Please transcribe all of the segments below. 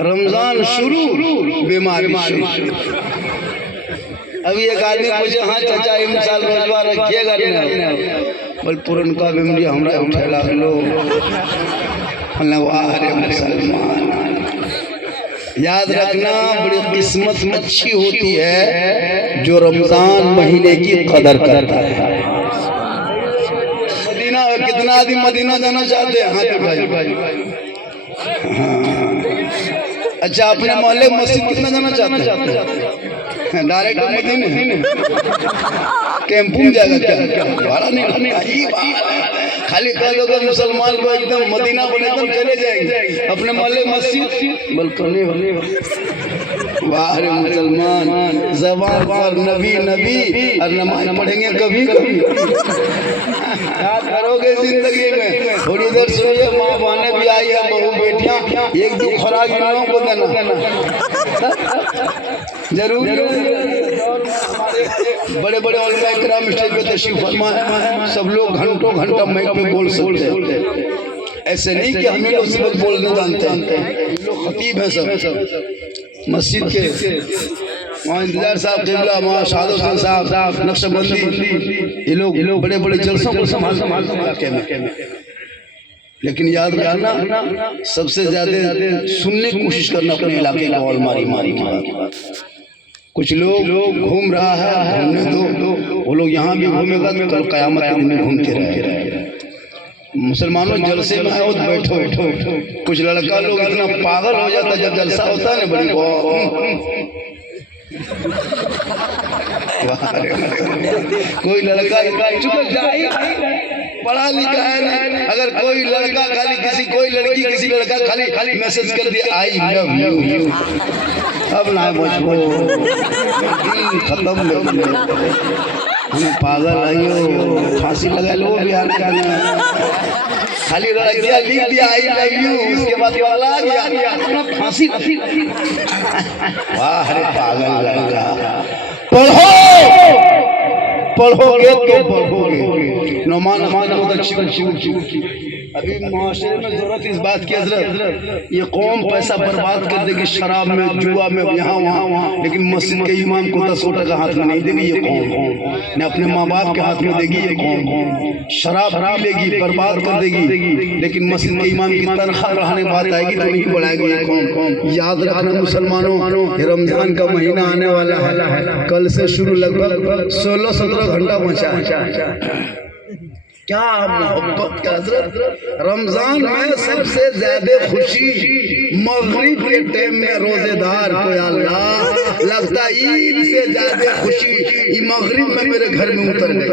रमजान शुरू बीमारी शुरू। अभी एक आदमी पूछे हाँ चाचा इन साल रोजवा रखिएगा बोल पुरनका बीमारी हमरा उठेला लो। याद रखना बड़ी किस्मत अच्छी होती है जो रमजान महीने की कदर करता है। मदीना कितना आदमी मदीना जाना चाहते हैं? हाँ भाई अच्छा अपने मोहल्ले मस्जिद कितना जाना चाहते हैं? डायरेक्ट मदीने टेम्पू में जाएगा क्या? भाड़ा नहीं खाली कह दोगे मुसलमान को एकदम मदीना बोले एकदम चले जाएंगे। अपने मोहल्ले मस्जिद बल्कि वाह रे मुसलमान ज़बान पर नबी नबी और नमाज पढ़ेंगे कभी कभी। याद करोगे जिंदगी में। थोड़ी देर सोइए, माँ बहने भी आई है, बहू बेटियां, एक दो खुराक इन लोगों को देना जरूर। बड़े बड़े उलमा इकराम स्टेज पे तशरीफ फरमा है, सब लोग घंटों घंटा माइक पे बोल सकते हैं। ऐसे नहीं कि हमें लोग सिर्फ बोलने जानते हैं, लोग खतीब हैं सब मस्जिद के। वहाँ इंतजार साहब किबला, वहाँ शादो खान साहब नक्शबंदी, ये लोग बड़े बड़े जलसों को संभालते इलाके में। लेकिन याद रखना सबसे ज्यादा सुनने की कोशिश करना अपने इलाके का अलमारी मारी मारी। कुछ लोग घूम रहा है, घूमने दो, वो लोग यहाँ भी घूमेगा तो कल कयामत के दिन में घूमते रहेगा। मुसलमानों जलसे में आओ तो बैठो। कुछ लड़का लोग इतना पागल हो जाता जब जलसा होता है ना, बड़ी कोई लड़का पढ़ा लिखा है, अगर कोई लड़का खाली किसी कोई लड़की किसी लड़का खाली मैसेज कर दिया आई लव यू, अब ना खत्म हमें पागल आइयो फांसी लगा लो बिहार जाना। खाली लड़कियां लिख दिया आई लव यू, उसके बाद वाला आ गया फांसी। वाह अरे पागल लड़का। पढ़ोगे तो पढ़ोगे नमान बहुत अच्छी। अभी माशरे में जरूरत इस बात की हजरत, ये कौम पैसा बर्बाद कर देगी शराब में, जुआ में, यहाँ वहाँ, लेकिन मस्जिद के इमाम को 10 टका हाथ में नहीं देगी ये कौम, न अपने माँ बाप के हाथ में देगी ये कौम। शराब पी लेगी, बर्बाद कर देगी, लेकिन मस्जिद के इमाम की तनख्वाह बढ़ाने बात आएगी तो नहीं बढ़ाएगी ये कौम। याद रखना मुसलमानों, रमजान का महीना आने वाला है, कल से शुरू लगभग 16-17 घंटा बचा। क्या मोहब्बत का हजरत। रमजान में सबसे ज्यादा खुशी मगरिब के टाइम में रोजेदार को अल्लाह लगता ईद से ज्यादा खुशी मगरिब में मेरे घर में उतर गई।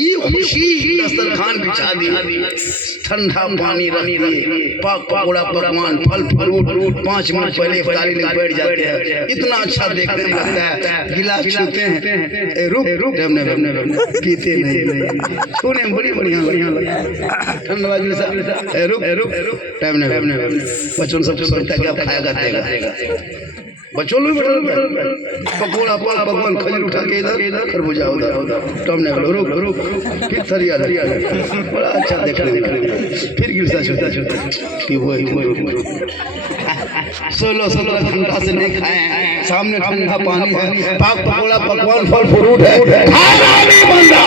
ये खुशी दस्तरखान बिछा दी, ठंडा पानी रख दिए, पाक पकौड़ा पकवान फल फ्रूट 5 मिनट पहले इफ्तारी में बैठ जाते हैं। इतना अच्छा देखने लगता है, गिलास छूते हैं, रुक पीते नहीं, छूने में बड़ी बढ़िया लगता है। ठंडा रुक टाइम नहीं, बच्चों सब सोचता है क्या खाएगा देगा, बच्चों लोग पकौड़ा पकवान खजूर उठा के इधर खरबूजा उधर टमने रुक फिर थरिया बड़ा अच्छा देखने फिर गिरसा छोटा कि वो 16-17 घंटा से नहीं खाए, सामने ठंडा पानी है, पाक पकौड़ा पकवान फल फ्रूट है, खाना नहीं बनता।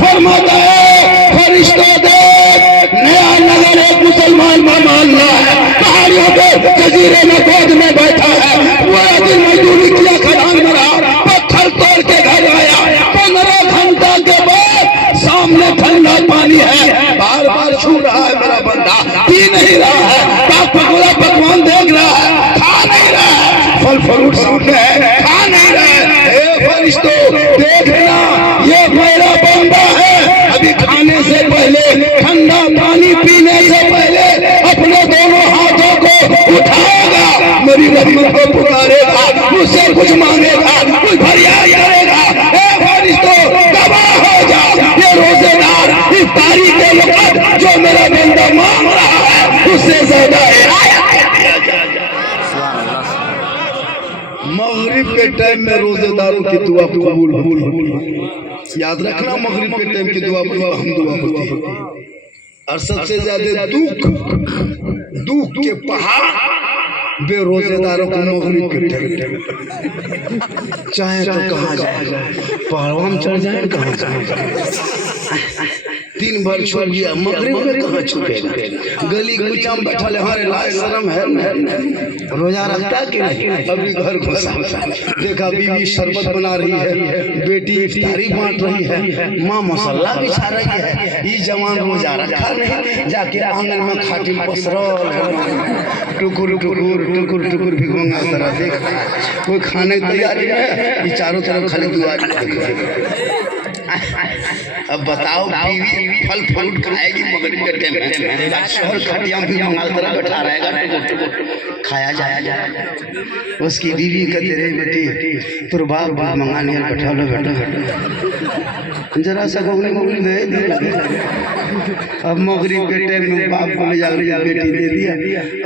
फरमाता है फरिश्तों देख नया नगर एक मुसलमान मामला है, पहाड़ियों पे जजीरे में गोद में बैठा है, पूरा दिन मजदूरी किया, खदान में रहा, पत्थर तोड़ के घर आया, 15 घंटा के बाद सामने ठंडा पानी है, बार बार छू रहा है मेरा बंदा, पी नहीं रहा है, पाक पकौड़ा पकवान देख रहा है, खा नहीं रहा है, फल फ्रूट सामने है, खा नहीं रहा है। फरिश्तों देखना ये मेरा बंदा है, अभी खाने से पहले ठंडा पानी पीने से पहले अपने दोनों हाथों को उठाएगा, मेरी रहमत को पुकारेगा, मुझसे कुछ मांगेगा, कुछ फरियाद करेगा। फरिश्तों गवाह हो जाओ, ये रोजेदार इफ्तारी के वक्त जो मेरा बंदा मांग रहा है उससे ज्यादा है। मगरिब के टाइम में रोजेदारों की दुआ कबूल। याद रखना मगरिब के टाइम की दुआ हम दुआ होती है। और सबसे ज्यादा दुख के पहाड़ बेरोजेदारों को मगरिब के टाइम चाहे तो कहाँ जाए, पहाड़ों में चढ़ जाए, कहाँ जाए, दिन भर छोड़ दिया, मगरिब में कहाँ छुपेगा, गली गलियां में बैठा ले, हमारे लाज शर्म है, रोजा रखता कि नहीं, अभी घर घुसा, देखा बीवी शरबत बना रही है, बेटी इफ्तारी बांट रही है, माँ मसाला बिछा रही है, ये जवान रोजा रखा नहीं, जाके आंगन में खाटी पसरल टुकुर टुकुर टुकुर टुकुर भिगोंगा तरह देख, कोई खाने की तैयारी है, ये चारों तरफ खाली दुआ। अब बताओ बीवी फल फ्रूट खाएगी मगरिब के टाइम में, शहर खटिया भी मंगाल तरह बैठा रहेगा, खाया जाए। उसकी बीवी कहते रहे बेटी तुर बाप मंगाने बैठा लो बेटा, जरा सा गोगनी दे। अब मगरिब के टाइम में बाप को ले जाकर बेटी दे दिया,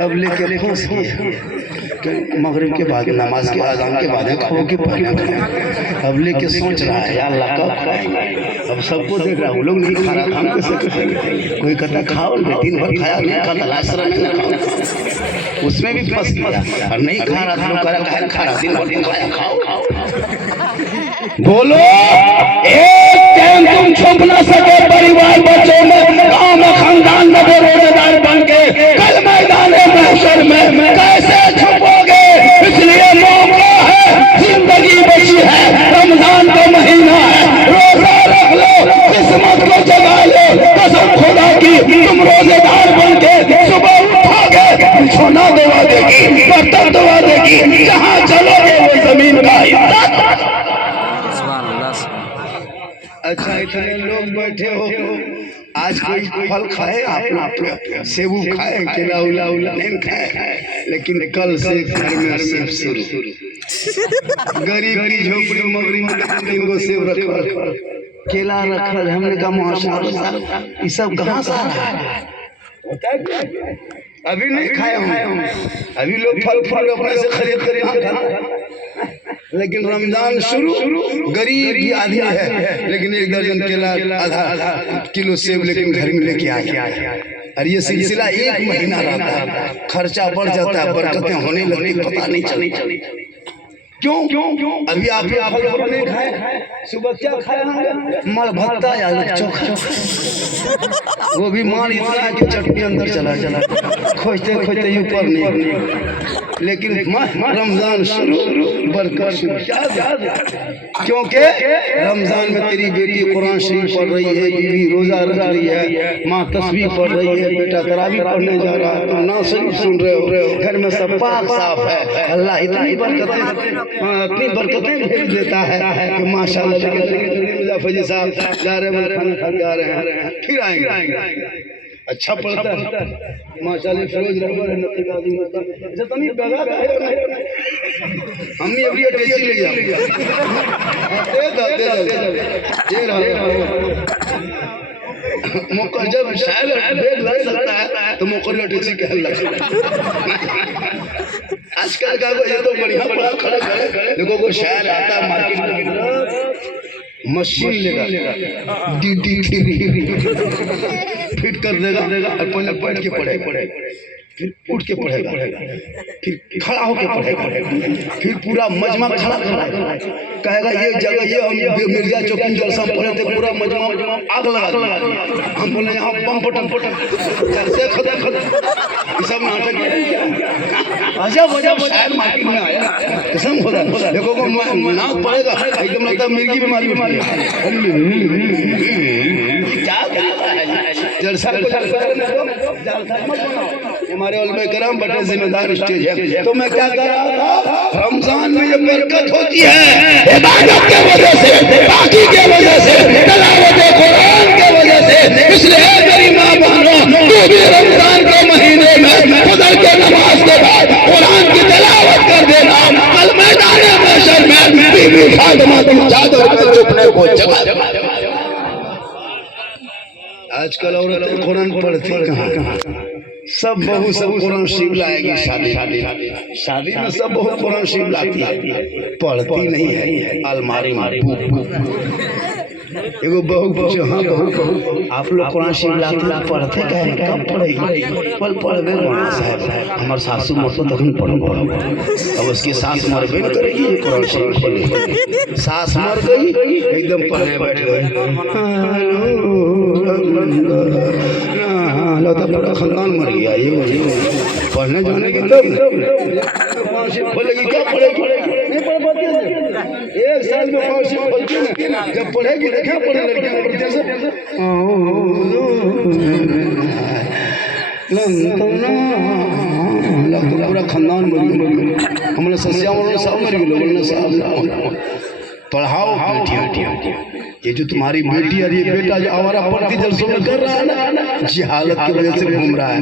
अब लेके फंस गया, मगरिब के बाद नमाज के अजान के बाद खाओ के पहले, अब लेके सोच रहा है यार अल्लाह कब खाएंगे, अब सबको देख रहा हूँ लोग नहीं खा रहा, हम कैसे खाएंगे, कोई कहता खाओ, दिन भर खाया नहीं खाता, लाशरा नहीं खाओ, उसमें भी फंस गया और नहीं खा रहा था, खा रहा दिन भर खाया, खाओ। बोलो एक टाइम तुम छुप ना सके परिवार बच्चों में, गाँव में खानदान में बेरोजगार बन के कल मैदान महशर में कैसे छुपोगे, इसलिए मौका है, जिंदगी बची है, रमजान का महीना है, रोजा रख लो, किस्मत को जगा लो, कसम खुदा की तुम रोजेदार बन के सुबह उठोगे, बिछौना दवा देगी, बर्तन दवा देगी, जहाँ चलोगे वो जमीन का हिस्सा। अच्छा इतने लोग बैठे हो, आज कोई फल खाए, आप सेबू खाए, केला उला नहीं खाए, लेकिन कल से घर में सेब शुरू, गरीब की झोपड़ी मगरिब में 3 गो सेब रखल, केला रखल, हमने कहा माशाअल्लाह ये सब कहाँ से आ रहा है, अभी नहीं खाए हूँ, अभी लोग फल फूल अपने से खरीद लेकिन रमजान शुरू, गरीब भी आदमी है लेकिन 1 दर्जन केला, आधा किलो सेब लेकिन घर में लेके आया, और ये सिलसिला 1 महीना रहता है, खर्चा बढ़ जाता है, बरकतें होने लगती, पता नहीं चली क्यों। अभी आप फल फूल नहीं खाए, सुबह क्या खाया, मल भत्ता या चोखा, वो भी मान इतना कि चटनी अंदर चला खोजते ऊपर नहीं, लेकिन रमजान शुरू, बरकत शुरू, क्योंकि रमजान में तेरी बेटी कुरान शरीफ पढ़ रही है, बीवी रोजा रख रही है, माँ तस्बीह पढ़ रही है, बेटा तरावी पढ़ने जा रहा है, तुम ना शरीफ सुन रहे हो, घर में सब पाक साफ है, अल्लाह इतनी बरकतें भेज देता है कि माशाअल्लाह मुजफ्फर साहब जा रहे हैं, खाना खा के आ रहे हैं, फिर आएंगे, अच्छा पड़ता है माशाअल्लाह, फिरोज रबर है नती का दिन होता है, जब तनी बगा हमने अभी टेची ले गया, दे रहा मौका, जब शायद बेग लग सकता है तो मौका टेची के हल आजकल का ये तो बढ़िया बड़ा खड़ा करे, देखो वो शायर आता है मार्केट में, मशीन लेगा ड्यूटी फिट कर देगा, और पहले बैठ के पढ़ेगा, फिर उठ के पढ़ेगा, फिर खड़ा होके पढ़ेगा, फिर पूरा मजमा खड़ा कहेगा ये जगह ये हम मिर्जा चौक में जलसा पढ़े थे, पूरा मजमा आग लगा, हम बोले यहाँ बम पटम से खत्म, ये सब नाटक अजब शायद मार्केट में आया, कसम खुदा, देखो को नाक पड़ेगा एकदम लगता मिर्गी बीमारी जलसा हमारे उलमा करम बड़े जिम्मेदार स्टेज है, तो मैं क्या कर रहा था, रमजान में ये बरकत होती है इबादत के वजह से, बाकी के वजह से, तिलावत कुरान के वजह से, इसलिए मेरी माँ बहनों तू भी रमजान के महीने में फजर के नमाज के बाद कुरान की तिलावत कर देना, कल मैदान महशर में बीबी फातिमा की चादर में झुकने को जगह। आजकल औरतें कुरान पढ़ती कहाँ, सब बहू सब कुरान शरीफ लाएगी, शादी में सब बहू कुरान शरीफ लाती है, पढ़ती नहीं है, अलमारी में एगो बहू पूछे, हाँ बहू आप लोग कुरान शरीफ लाख पढ़ते कहे कब पढ़ेगी? पढ़बे मौलाना साहब, हमार सासू मर तो तखन पढ़ब। अब उसकी सास मरबे न करेगी ये कुरान शरीफ पढ़े। सास मर गई एकदम पढ़ने बैठ गए। तो पूरा खानदान मर गया। ये पढ़ने जाने की तब खोलेगी, क्या पढ़ेगी? नहीं पढ़ पाती है। एक साल में पाँच खोलती है, जब पढ़ेगी देखा पढ़े लड़कियां जैसे पूरा खानदान मर गया। हमारे सस्या सब मर गए। पढ़ाओ बेटियां, ये जो तुम्हारी बेटी और ये बेटा जो आवारा पड़ती जलसों में कर रहा है ना, जहालत की वजह से घूम रहा है।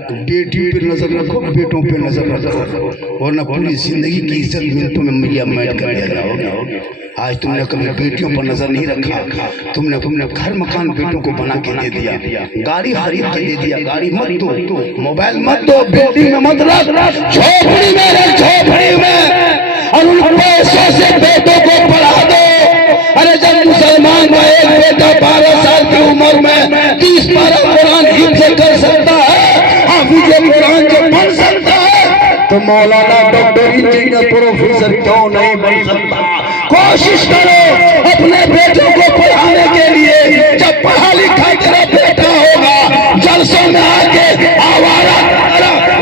तो बेटी पे नजर रखो, बेटों पे नजर रखो, वरना पूरी जिंदगी की इज्जत मिनटों में मिलिया मैट कर जाओगे। आज तुमने कभी बेटियों पर नजर नहीं रखा, तुमने घर मकान बेटों को बना के दे दिया, गाड़ी खरीद के दे दिया। गाड़ी मत दो, मोबाइल मत दो, बेटी में मत रख, झोपड़ी में रख, झोपड़ी में, और उन पैसों से बेटों को पढ़ा दो। अरे जब मुसलमान का एक बेटा 12 साल की उम्र में 30 पारा कुरान हिफ्ज़ कर सकता है, हाफिज़ कुरान जो पढ़ सकता है, तो मौलाना डॉक्टर इंजीनियर प्रोफेसर क्यों नहीं बन सकता? कोशिश करो अपने बेटों को पढ़ाने के लिए। जब पढ़ा लिखा तेरा बेटा होगा, जलसों में आके आवारा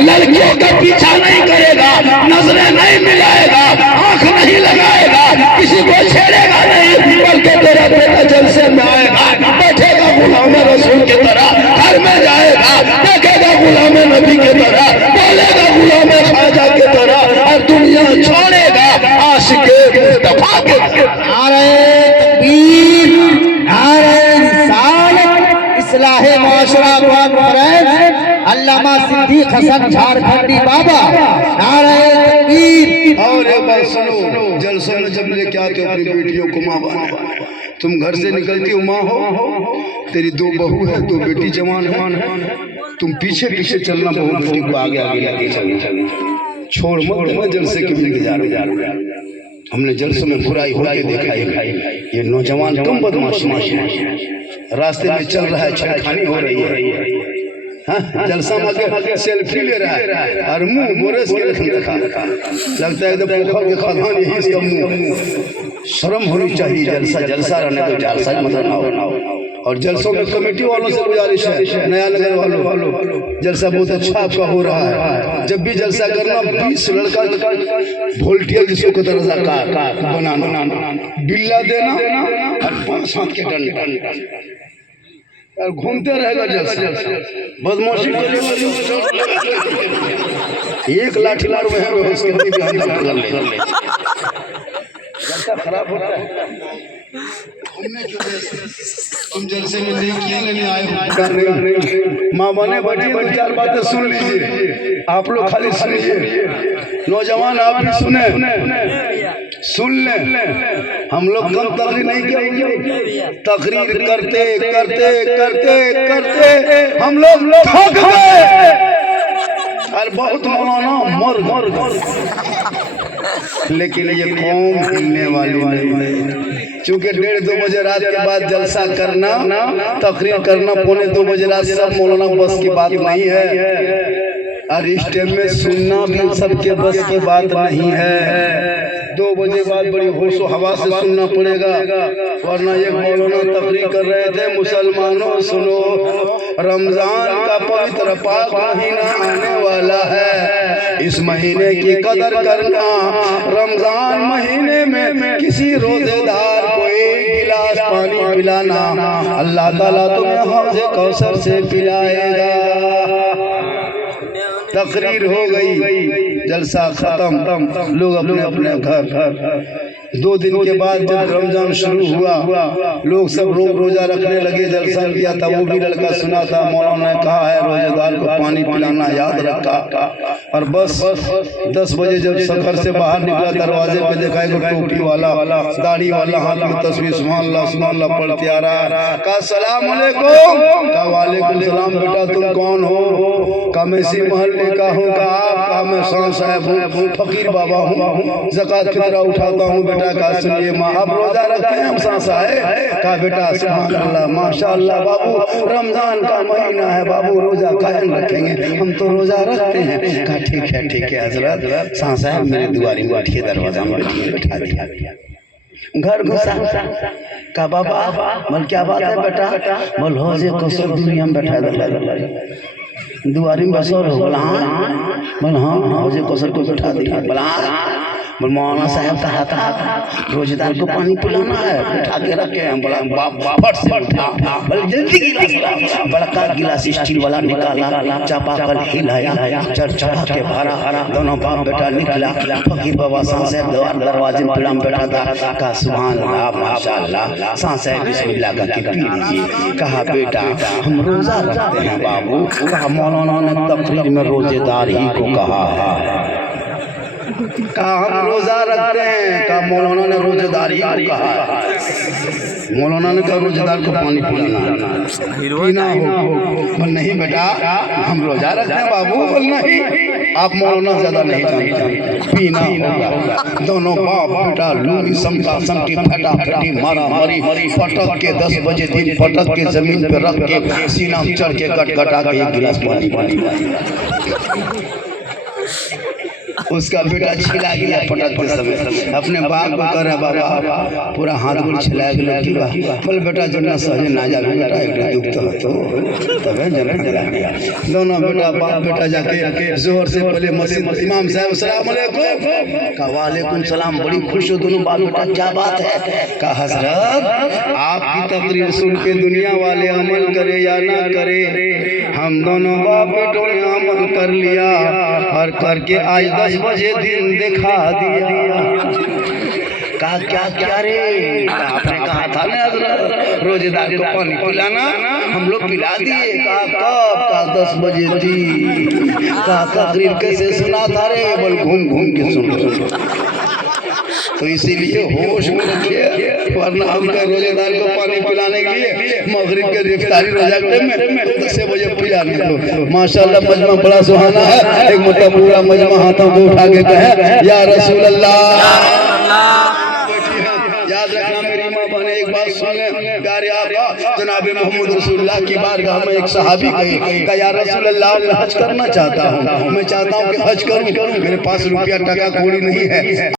लड़कियों का पीछा नहीं करेगा, नजरें नहीं मिलाएगा, आंख नहीं लगाएगा, किसी को छेड़ेगा नहीं, बल्कि तेरा बेटा जलसे में आएगा, बैठेगा गुलाम रसूल की तरह, घर में जाएगा देखेगा गुलाम नबी की तरह, बोलेगा गुलाम ख्वाजा की तरह, और दुनिया छोड़ेगा आशिक मुस्तफा के। नारे तकबीर, नारे रिसालत, इस्लाहे माशरा कॉन्फ्रेंस, अल्लामा सिद्दीक हसन झारखंडी बाबा, नारे तकबीर। और एक बात सुनो, जलसों में जब लेके आते हो अपनी बेटियों को माँ बना, तुम घर से निकलती हो माँ हो, तेरी 2 बहू है, 2 बेटी जवान है, तुम पीछे पीछे चलना, बहू बेटी को आगे आगे लेके चलना, छोड़ मत देना जलसे के इंतजार। हमने जलसों में बुराई होके देखा है, ये नौजवान कम बदमाशी है, रास्ते में चल रहा है, छेड़खानी हो रही है, जलसा में सेल्फी ले रहा है और मुंह बोरस के रखा, लगता है एकदम पोखर के खदान यही इसका मुंह। शर्म होनी चाहिए, जलसा रहने दो, जलसा मत बनाओ। और जलसों में कमेटी वालों से गुजारिश है, नया नगर वालों, जलसा बहुत अच्छा आपका हो रहा है, जब भी जलसा करना 20 लड़का वोल्टियर जिसको कहते रज़ाकार बनाना, बिल्ला देना और 5 हाथ के डंडे और घूमते रहेगा जलसा, बदमाशी एक लाठी लाड़ में है उसके भी खराब होता है। तुम जलसे में नहीं आए माँ बने बैठी, 2-4 बातें सुन लीजिए, आप लोग खाली सुनिए, नौजवान आप भी सुन ले। हम लोग कम तकरीर नहीं किया, तकरीर करते करते करते करते हम लोग थक गए और बहुत मौलाना मर गए। लेकिन ये कौम हिलने वाली नहीं, क्योंकि 1:30-2 बजे रात के बाद जलसा करना, तकरीर करना 1:45-2 बजे रात, सब मौलाना बस की बात नहीं है, और इस टाइम में सुनना भी सबके बस की बात नहीं है। 2 बजे बाद बड़ी होशो हवा से सुनना पड़ेगा, वरना एक मौलाना तकरीर कर रहे थे, मुसलमानों सुनो, रमजान का पवित्र पाक महीना आने वाला है, इस महीने की कदर करना। रमजान महीने में किसी रोजेदार को 1 गिलास पानी पिलाना, अल्लाह ताला तुम्हें हौज़े कौसर से पिलाएगा। तकरीर हो गई, जलसा खत्म, लोग अपने अपने घर। 2 दिन के बाद जब रमजान शुरू हुआ, लोग सब रोजा रखने लगे, जलसा किया था। वो भी लड़का सुना था, मौलाना ने कहा है रोजेदार को पानी पिलाना याद रखा। और बस 10 बजे जब घर से बाहर निकला, दरवाजे पे देखा एक टोपी वाला, दाढ़ी वाला, हाथ में तस्वीर सुभान अल्लाह पढ़ते आ रहा। कहा सलाम अलैकुम, कहा वालेकुम सलाम, बेटा तुम कौन हो? कहा मैं इसी मोहल्ले का हूँ। कहा मैं शाह साहब हूँ, फकीर बाबा हूँ, ज़कात फितरा उठाता हूँ। बेटा का सुनिए माँ आप रोजा रखते हैं? हम सांसा है का बेटा सुभान अल्लाह माशाअल्लाह बाबू रमजान का महीना है बाबू रोजा कायम रखेंगे, हम तो रोजा रखते हैं। कहा ठीक है हजरत। सांसा है मेरे दुआरी में बैठिए, दरवाजा में बैठिए, बैठा दिया। घर घुसा का बाबा बोल क्या बात है बेटा? बोल हो जे को सब दुनिया में बैठा दे दुआरी में बसो रहो। बोला हाँ हो जे को सब को बैठा दिया। बोला बोल मौलाना साहब कहा था रोजेदार को पानी पिलाना है, उठा के रखे हैं। बोला बाप से उठा, बोले जल्दी गिलास, बड़ा गिलास स्टील वाला निकाला, चापाकल हिलाया, चढ़ा के भरा, दोनों बाप बेटा निकला। फकीर बाबा साहब दरवाजे में पिलाम बैठा था। कहा सुभान अल्लाह माशाअल्लाह। साहब बिस्मिल्लाह का के पी लीजिए। कहा बेटा हम रोजा रखते हैं बाबू। कहा मौलाना ने तकरीर में रोजेदार ही को कहा है। कहा हम रोजा रखते हैं। कहा मौलाना ने रोजेदार ही को कहा है। मौलाना ने कहा रोजेदार को पानी पीना हो। बोल नहीं बेटा हम रोजा रखते हैं बाबू। बोल नहीं आप मौलाना ज्यादा नहीं जानते, पीना होगा। दोनों बाप बेटा लूंगी समका समकी फटाफटी मारा मारी, पटक के 10 बजे दिन पटक के जमीन पे रख के सीना में चढ़ के गटगटा के एक गिलास पानी उसका बेटा छिला गया पटक के समय। अपने बाप को करे बाबा पूरा हाथ गोड़ छिला गया। बोल बेटा जना सहज ना जावे बेटा एक दुख तो तबे जना चला गया। दोनों बेटा बाप बेटा जाके जोर से बोले मस्जिद इमाम साहब अस्सलाम वालेकुम। कहा वालेकुम सलाम। बड़ी खुश हो दोनों बाप बेटा, क्या बात है? कहा हजरत आपकी तकरीर सुन के दुनिया वाले अमल करे या ना करे, हम दोनों बाप बेटों ने अमल कर लिया और करके आज 10 बजे दिन दिखा दिया। कहा क्या रे? आपने कहा था ना हजरत रोजेदार को पानी पिलाना, हम लोग पिला दिए। कहा कब? कहा 10 बजे थी। कहा तकरीर कैसे सुना था रे? बोल घूम के सुन। तो इसीलिए होश में रखिए, वरना हमका रोजेदार को पानी पिलाने के लिए मगरिब के इफ्तारी रोजा में 10 बजे पिलाने को। माशाअल्लाह मजमा बड़ा सुहाना है। एक मतलब पूरा मजमा हाथों को उठा के कहे या रसूल अल्लाह। याद रखना मेरी माँ बहने एक बात सुन ले, प्यारे आका जनाब मोहम्मद रसूलुल्लाह की बारगाह में एक सहाबी गए। कहा या रसूल अल्लाह मैं हज करना चाहता हूँ, मैं चाहता हूँ कि हज करूँ, मेरे पास रुपया टका कौड़ी नहीं है,